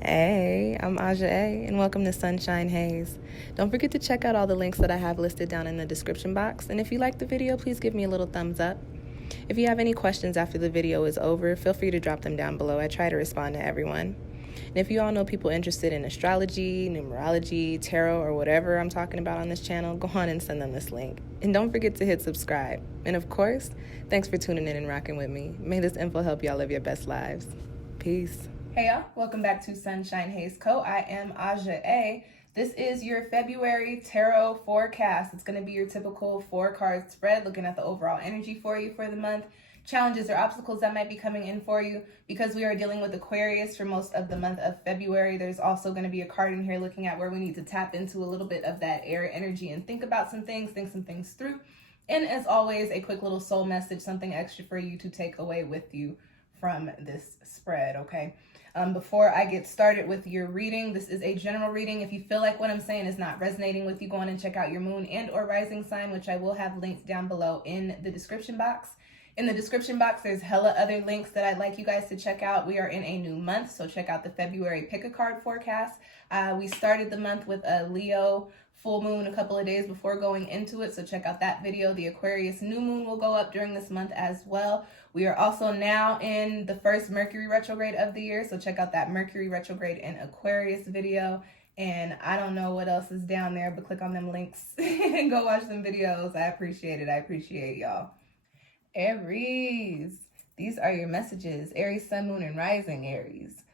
Hey, I'm Aja A, and welcome to Sunshine Haze. Don't forget to check out all the links that I have listed down in the description box, and if you like the video, please give me a little thumbs up. If you have any questions after the video is over, feel free to drop them down below. I try to respond to everyone. And if you all know people interested in astrology, numerology, tarot, or whatever I'm talking about on this channel, go on and send them this link. And don't forget to hit subscribe. And of course, thanks for tuning in and rocking with me. May this info help y'all live your best lives. Peace. Hey y'all, welcome back to SunshinehazeCo. I am Aja A. This is your February tarot forecast. It's going to be your typical 4-card spread, looking at the overall energy for you for the month, challenges or obstacles that might be coming in for you. Because we are dealing with Aquarius for most of the month of February, there's also going to be a card in here looking at where we need to tap into a little bit of that air energy and think about some things, think some things through. And as always, a quick little soul message, something extra for you to take away with you from this spread, okay? Before I get started with your reading, this is a general reading. If you feel like what I'm saying is not resonating with you, go on and check out your moon and or rising sign, which I will have linked down below in the description box. In the description box, there's hella other links that I'd like you guys to check out. We are in a new month, so check out the February Pick a Card forecast. We started the month with a Leo full moon a couple of days before going into it, so check out that video. The Aquarius new moon will go up during this month as well. We are also now in the first Mercury retrograde of the year, so check out that Mercury retrograde and Aquarius video. And I don't know what else is down there, but click on them links and go watch them videos. I appreciate it. I appreciate y'all. Aries, these are your messages. Aries, Sun, Moon, and Rising Aries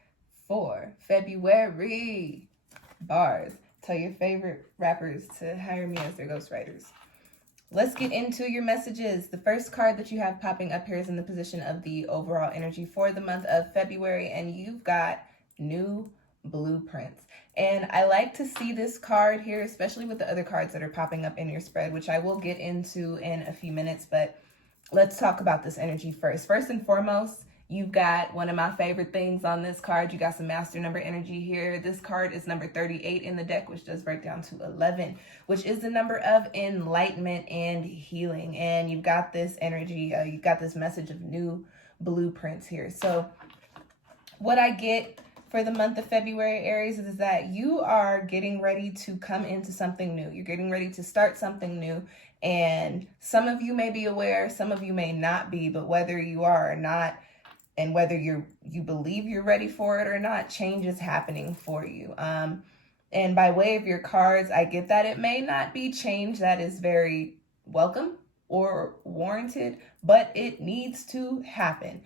for February. Bars. Tell your favorite rappers to hire me as their ghostwriters. Let's get into your messages. The first card that you have popping up here is in the position of the overall energy for the month of February, and you've got new blueprints. And I like to see this card here, especially with the other cards that are popping up in your spread, which I will get into in a few minutes, but let's talk about this energy first. First and foremost, you've got one of my favorite things on this card. You got some master number energy here. This card is number 38 in the deck, which does break down to 11, which is the number of enlightenment and healing. And you've got this energy, you've got this message of new blueprints here. So what I get for the month of February, Aries, is that you are getting ready to come into something new. You're getting ready to start something new. And some of you may be aware, some of you may not be, but whether you are or not, and whether you believe you're ready for it or not, change is happening for you. And by way of your cards, I get that it may not be change that is very welcome or warranted, but it needs to happen.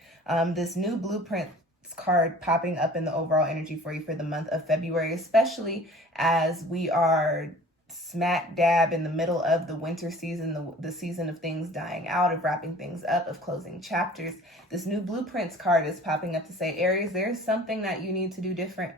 This new blueprint card popping up in the overall energy for you for the month of February, especially as we are smack dab in the middle of the winter season, the season of things dying out, of wrapping things up, of closing chapters. This new blueprints card is popping up to say, Aries, there's something that you need to do different.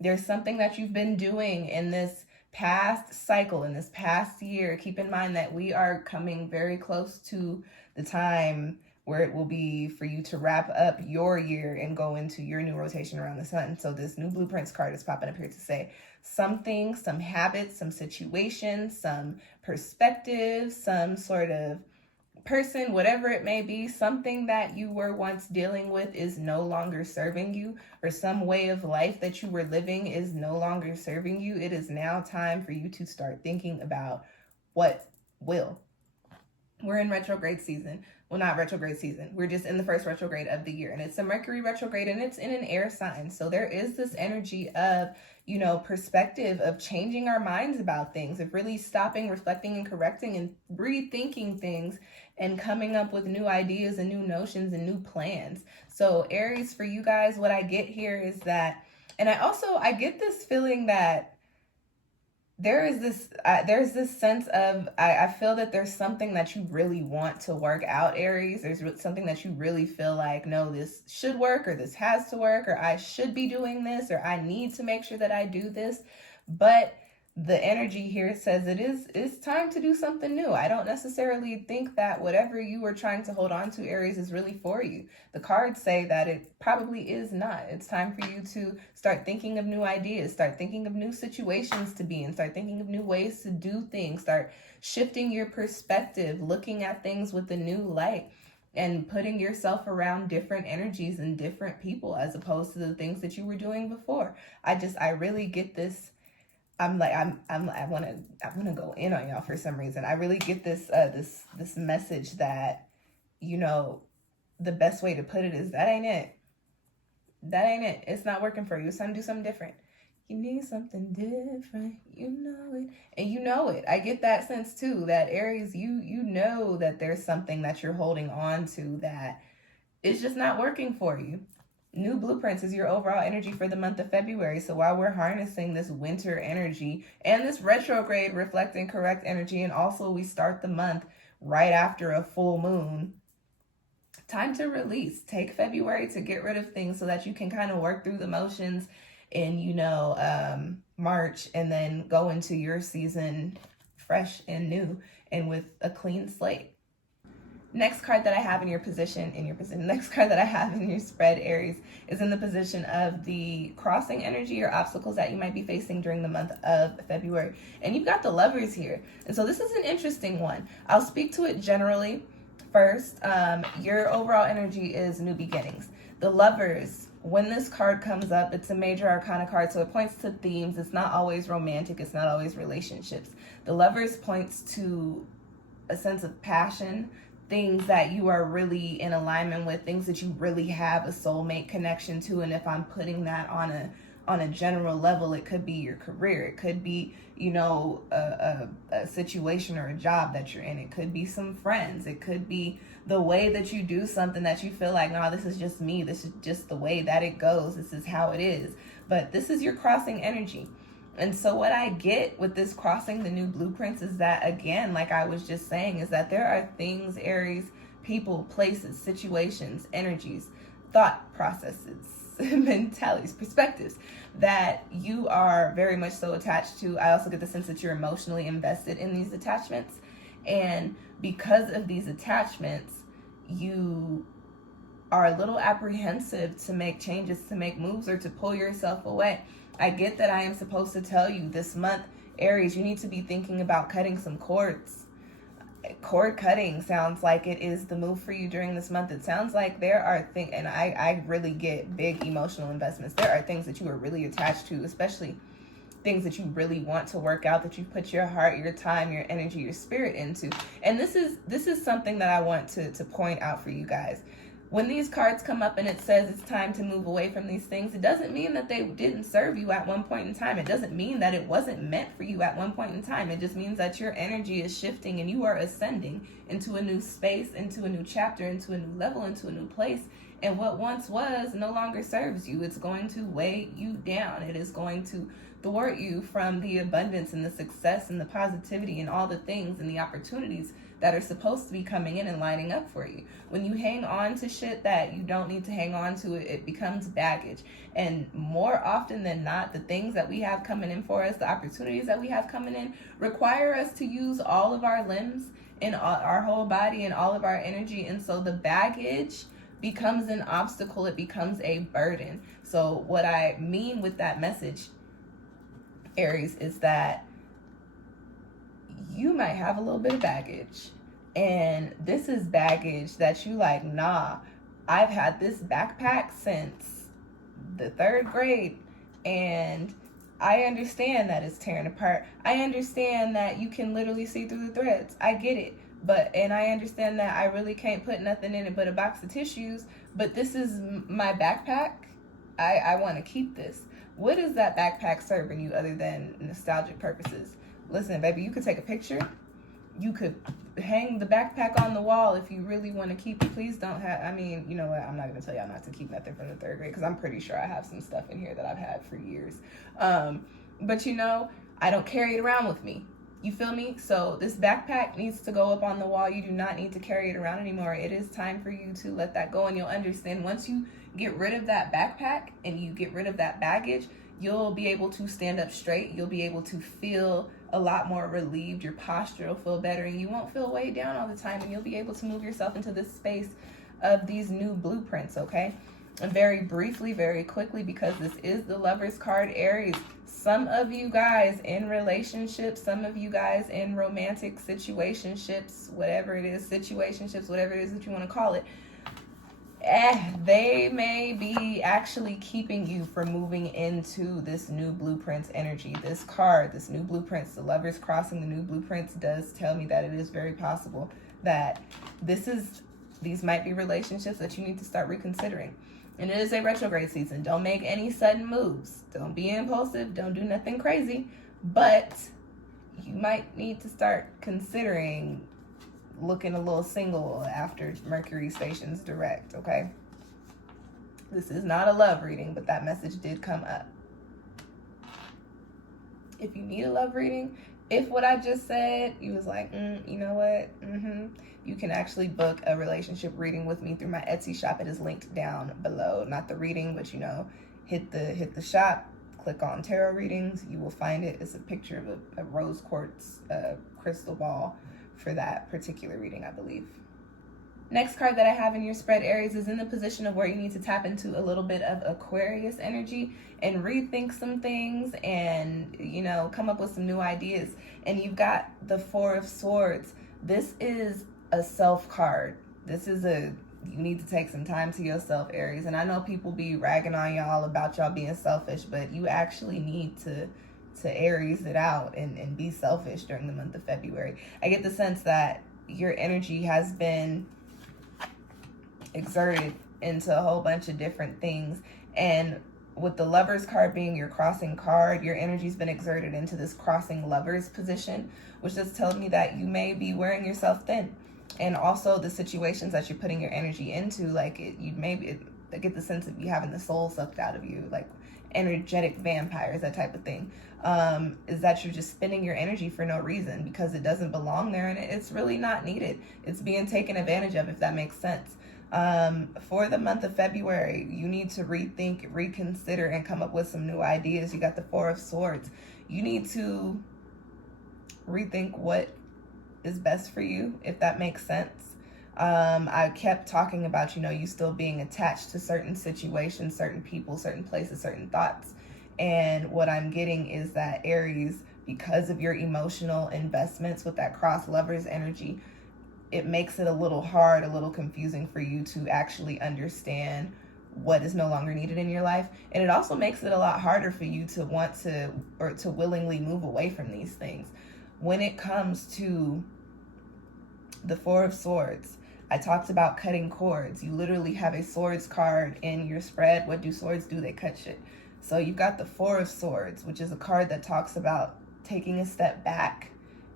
There's something that you've been doing in this past cycle, in this past year. Keep in mind that we are coming very close to the time where it will be for you to wrap up your year and go into your new rotation around the sun. So this new blueprints card is popping up here to say something, some habits, some situations, some perspectives, some sort of person, whatever it may be, something that you were once dealing with is no longer serving you, or some way of life that you were living is no longer serving you. It is now time for you to start thinking about what will. We're in retrograde season. Well, not retrograde season. We're just in the first retrograde of the year, and it's a Mercury retrograde, and it's in an air sign. So there is this energy of, perspective, of changing our minds about things, of really stopping, reflecting, and correcting and rethinking things and coming up with new ideas and new notions and new plans. So Aries, for you guys, what I get here is that, and I get this feeling that there's this sense of, I feel that there's something that you really want to work out, Aries. There's something that you really feel like, no, this should work, or this has to work, or I should be doing this, or I need to make sure that I do this. But the energy here says it's time to do something new. I don't necessarily think that whatever you were trying to hold on to, Aries, is really for you. The cards say that it probably is not. It's time for you to start thinking of new ideas, start thinking of new situations to be in, start thinking of new ways to do things, start shifting your perspective, looking at things with a new light. and putting yourself around different energies and different people as opposed to the things that you were doing before. I really get this. I want to go in on y'all for some reason. I really get this message that, you know, the best way to put it is that ain't it. That ain't it. It's not working for you. It's time to do something different. You need something different. You know it. And you know it. I get that sense too. That Aries, you know that there's something that you're holding on to that is just not working for you. New blueprints is your overall energy for the month of February. So while we're harnessing this winter energy and this retrograde reflecting correct energy, and also we start the month right after a full moon, time to release. Take February to get rid of things so that you can kind of work through the motions in, you know, March, and then go into your season fresh and new and with a clean slate. Next card that I have in your position, next card that I have in your spread, Aries, is in the position of the crossing energy or obstacles that you might be facing during the month of February. And you've got the Lovers here. And so this is an interesting one. I'll speak to it generally first. Your overall energy is new beginnings. The Lovers, when this card comes up, it's a major arcana card, so it points to themes. It's not always romantic. It's not always relationships. The Lovers points to a sense of passion, things that you are really in alignment with, things that you really have a soulmate connection to. And if I'm putting that on a general level, it could be your career. It could be, you know, a situation or a job that you're in. It could be some friends. It could be the way that you do something that you feel like, no, this is just me. This is just the way that it goes. This is how it is. But this is your crossing energy. And so what I get with this crossing the new blueprints is that, again, like I was just saying, is that there are things, Aries, people, places, situations, energies, thought processes, mentalities, perspectives that you are very much so attached to. I also get the sense that you're emotionally invested in these attachments. And because of these attachments, you are a little apprehensive to make changes, to make moves, or to pull yourself away. I get that I am supposed to tell you this month, Aries, you need to be thinking about cutting some cords. Cord cutting sounds like it is the move for you during this month. It sounds like there are things, and I really get big emotional investments. There are things that you are really attached to, especially things that you really want to work out, that you put your heart, your time, your energy, your spirit into. And this is something that I want to point out for you guys. When these cards come up and it says it's time to move away from these things, it doesn't mean that they didn't serve you at one point in time. It doesn't mean that it wasn't meant for you at one point in time. It just means that your energy is shifting and you are ascending into a new space, into a new chapter, into a new level, into a new place. And what once was no longer serves you. It's going to weigh you down. It is going to thwart you from the abundance and the success and the positivity and all the things and the opportunities that are supposed to be coming in and lining up for you. When you hang on to shit that you don't need to hang on to, it becomes baggage. And more often than not, the things that we have coming in for us, the opportunities that we have coming in, require us to use all of our limbs and our whole body and all of our energy. And so the baggage becomes an obstacle. It becomes a burden. So what I mean with that message, Aries, is that you might have a little bit of baggage, and this is baggage that you like, nah, I've had this backpack since the 3rd grade, and I understand that it's tearing apart. I understand that you can literally see through the threads. I get it. And I understand that I really can't put nothing in it but a box of tissues, but this is my backpack. I want to keep this. What is that backpack serving you other than nostalgic purposes? Listen, baby, you could take a picture. You could hang the backpack on the wall if you really want to keep it. Please don't have, I mean, you know what? I'm not going to tell y'all not to keep nothing from the 3rd grade because I'm pretty sure I have some stuff in here that I've had for years. But you know, I don't carry it around with me. You feel me? So this backpack needs to go up on the wall. You do not need to carry it around anymore. It is time for you to let that go, and you'll understand once you get rid of that backpack and you get rid of that baggage, you'll be able to stand up straight. You'll be able to feel a lot more relieved. Your posture will feel better, and you won't feel weighed down all the time, and you'll be able to move yourself into this space of these new blueprints, okay? And very briefly, very quickly, because this is the Lovers card, Aries, some of you guys in relationships, some of you guys in romantic situationships, whatever it is, situationships, whatever it is that you want to call it, they may be actually keeping you from moving into this new blueprints energy. This card, this new blueprints, the Lovers crossing the new blueprints, does tell me that it is very possible that these might be relationships that you need to start reconsidering. And it is a retrograde season. Don't make any sudden moves. Don't be impulsive. Don't do nothing crazy. But you might need to start considering looking a little single after Mercury stations direct, okay? This is not a love reading, but that message did come up. If you need a love reading, if what I just said, you was like, you know what, you can actually book a relationship reading with me through my Etsy shop. It is linked down below. Not the reading, but hit the shop, click on tarot readings. You will find it. It's a picture of a rose quartz crystal ball for that particular reading, I believe. Next card that I have in your spread, Aries, is in the position of where you need to tap into a little bit of Aquarius energy and rethink some things and, come up with some new ideas. And you've got the Four of Swords. This is a self card. This is you need to take some time to yourself, Aries. And I know people be ragging on y'all about y'all being selfish, but you actually need to Aries it out and be selfish during the month of February. I get the sense that your energy has been exerted into a whole bunch of different things, and with the Lovers card being your crossing card, your energy's been exerted into this crossing Lovers position, which just tells me that you may be wearing yourself thin. And also the situations that you're putting your energy into, I get the sense of you having the soul sucked out of you, like energetic vampires, that type of thing. Is that you're just spending your energy for no reason because it doesn't belong there and it's really not needed. It's being taken advantage of, if that makes sense. For the month of February, you need to rethink, reconsider, and come up with some new ideas. You got the Four of Swords. You need to rethink what is best for you, if that makes sense. I kept talking about, you still being attached to certain situations, certain people, certain places, certain thoughts. And what I'm getting is that, Aries, because of your emotional investments with that cross Lovers energy, it makes it a little hard, a little confusing for you to actually understand what is no longer needed in your life. And it also makes it a lot harder for you to want to, or to willingly move away from these things. When it comes to the Four of Swords, I talked about cutting cords. You literally have a swords card in your spread. What do swords do? They cut shit. So you've got the Four of Swords, which is a card that talks about taking a step back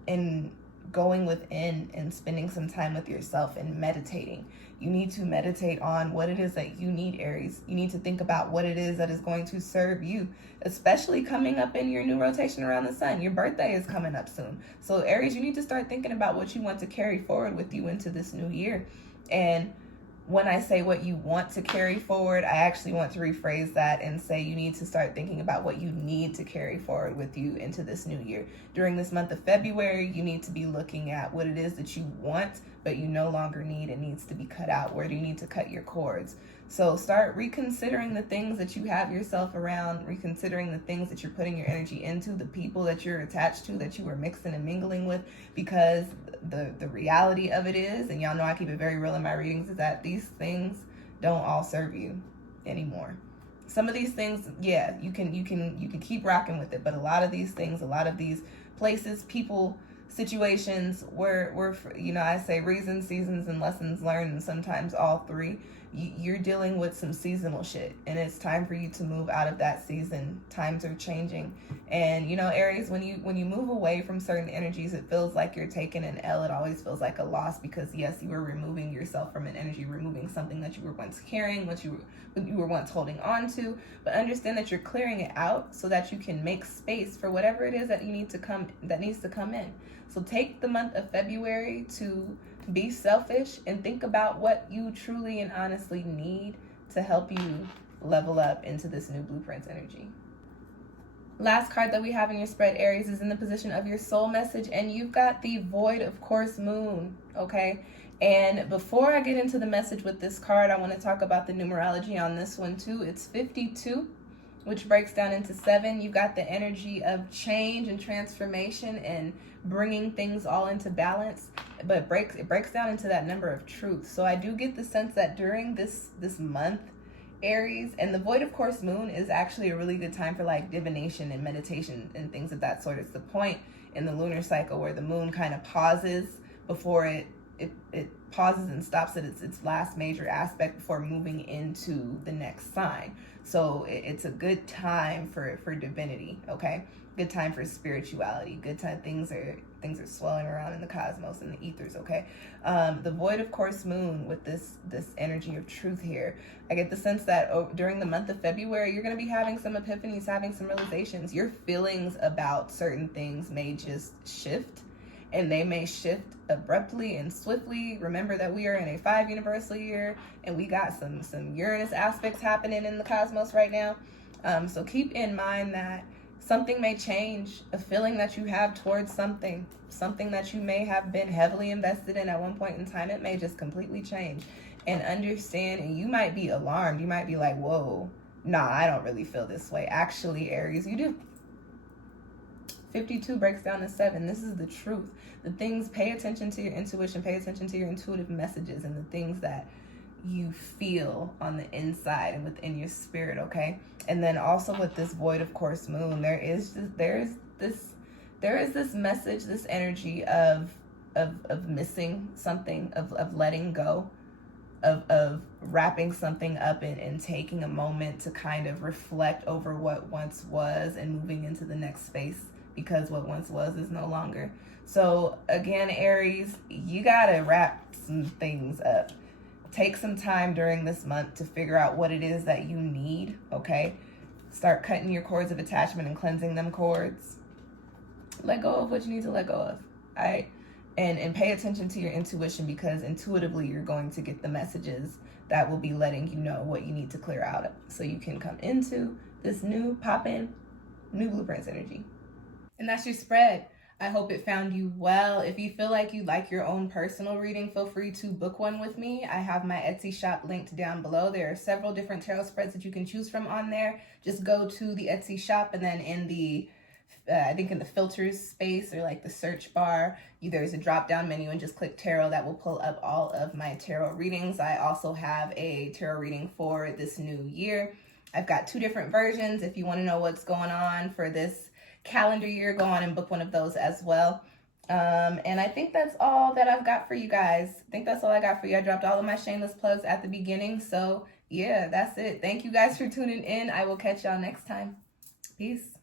and going within and spending some time with yourself and meditating. You need to meditate on what it is that you need, Aries. You need to think about what it is that is going to serve you, especially coming up in your new rotation around the sun. Your birthday is coming up soon. So Aries, you need to start thinking about what you want to carry forward with you into this new year. And when I say what you want to carry forward, I actually want to rephrase that and say you need to start thinking about what you need to carry forward with you into this new year. During this month of February, you need to be looking at what it is that you want, but you no longer need. It needs to be cut out. Where do you need to cut your cords? So start reconsidering the things that you have yourself around, reconsidering the things that you're putting your energy into, the people that you're attached to, that you are mixing and mingling with, because the reality of it is, and y'all know I keep it very real in my readings, is that these things don't all serve you anymore. Some of these things, yeah, you can keep rocking with it, but a lot of these things, a lot of these places, people, situations were I say reasons, seasons, and lessons learned, and sometimes all three. You're dealing with some seasonal shit, and it's time for you to move out of that season. Times are changing, and Aries, when you move away from certain energies, it feels like you're taking an L. It always feels like a loss, because yes, you were removing yourself from an energy, removing something that you were once carrying, what you were once holding on to. But understand that you're clearing it out so that you can make space for whatever it is that needs to come in. So take the month of February to be selfish and think about what you truly and honestly need to help you level up into this new blueprints energy. Last card that we have in your spread, Aries, is in the position of your soul message, and you've got the Void of Course Moon, okay? And before I get into the message with this card, I want to talk about the numerology on this one too. It's 52, which breaks down into 7. You got the energy of change and transformation and bringing things all into balance, but it breaks down into that number of truth. So I do get the sense that during this month, Aries, and the void of course moon is actually a really good time for like divination and meditation and things of that sort. It's the point in the lunar cycle where the moon kind of pauses before it pauses and stops at its last major aspect before moving into the next sign. So it's a good time for divinity, okay? Good time for spirituality. Good time, things are swelling around in the cosmos and the ethers, okay? The void of course moon with this energy of truth here, I get the sense that during the month of February, you're going to be having some epiphanies, having some realizations. Your feelings about certain things may just shift, and they may shift abruptly and swiftly. Remember that we are in a 5 universal year, and we got some Uranus aspects happening in the cosmos right now. So keep in mind that something may change. A feeling that you have towards something that you may have been heavily invested in at one point in time, it may just completely change. And understand, and you might be alarmed. You might be like, whoa, nah, I don't really feel this way. Actually, Aries, you do. 52 breaks down to 7. This is the truth. The things, pay attention to your intuition, pay attention to your intuitive messages and the things that you feel on the inside and within your spirit, okay? And then also with this void of course moon, there is this message, this energy of missing something, of letting go, of wrapping something up and taking a moment to kind of reflect over what once was and moving into the next space, because what once was is no longer. So again, Aries, you gotta wrap some things up. Take some time during this month to figure out what it is that you need, okay? Start cutting your cords of attachment and cleansing them cords. Let go of what you need to let go of, all right? And pay attention to your intuition, because intuitively you're going to get the messages that will be letting you know what you need to clear out of, so you can come into this new pop-in, new blueprints energy. And that's your spread. I hope it found you well. If you feel like you'd like your own personal reading, feel free to book one with me. I have my Etsy shop linked down below. There are several different tarot spreads that you can choose from on there. Just go to the Etsy shop, and then in the I think in the filters space, or like the search bar, there's a drop down menu, and just click tarot. That will pull up all of my tarot readings. I also have a tarot reading for this new year. I've got 2 different versions. If you want to know what's going on for this calendar year, go on and book one of those as well. And I think that's all that I've got for you guys. I dropped all of my shameless plugs at the beginning. So yeah, that's it. Thank you guys for tuning in. I will catch y'all next time. Peace.